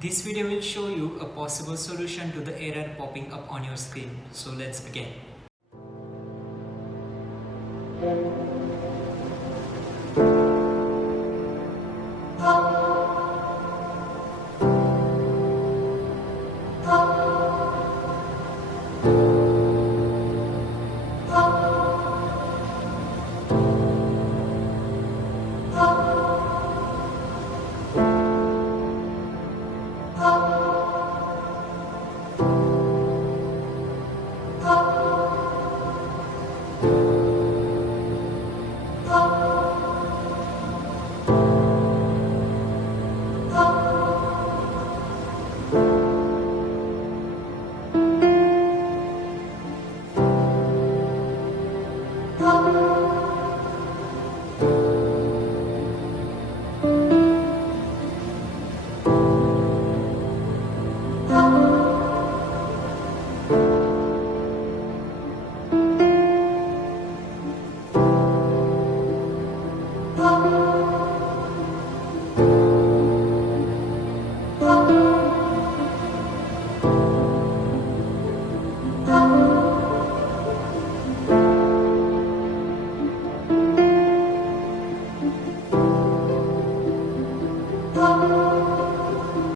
This video will show you a possible solution to the error popping up on your screen. So let's begin.